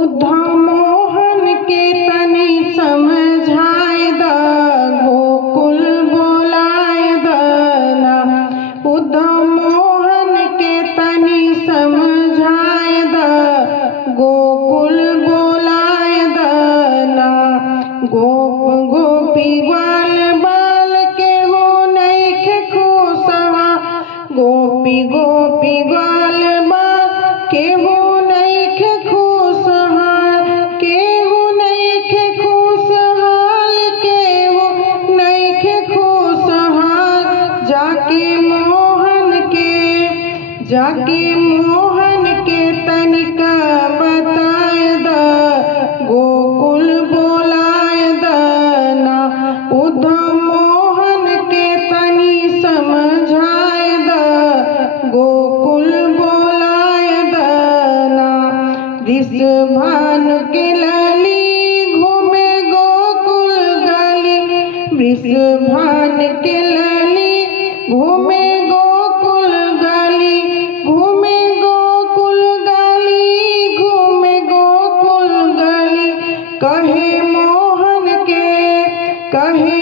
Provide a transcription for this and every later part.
उद्धव मोहन के तनी समझाए द गोकुल बोलाए द ना। उद्धव मोहन के तनी समझाए द गोकुल बोलाए द ना। गोप गोपी ग्वाल बाल के हो नइखे खुशहा। गोपी गोपी ग्वाल बाल के हो नइखे खुशहाल। केहू नइखे खुशहाल, केहू नइखे खुशहाल। जाके मोहन के तनिका बताए द गोकुल बोलाए द ना। उद्धव मोहन के तनी समझाए द गोकुल बोलाए द ना। वृषभानु के लाली घूमे गोकुल गली। वृषभानु के लाली घूमे गोकुल गली। घूमे गोकुल गली, घूमे गोकुल गली। कहे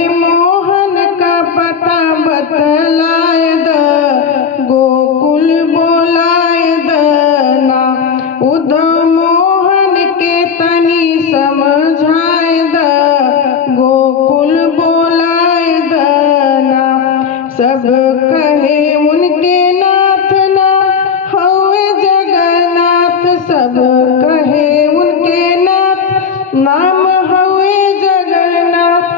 मोहन का पता बतलाए द गोकुल बोलाए द ना। उद्धव मोहन के तनी समझाए द गोकुल बोलाए द ना। सब कहे उनके नाथ ना हवे जगन्नाथ। सब कहे उनके नाथ नाम हवे जगन्नाथ।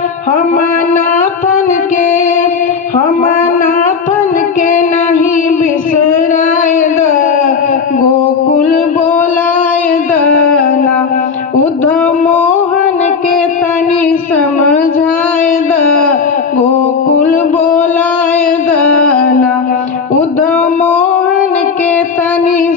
हम नाथन के नहीं बिसराए द गोकुल बोलाए द ना। उद्धव मोहन के तनी समझाए द गोकुल बोलाए द ना। उद्धव मोहन के तनी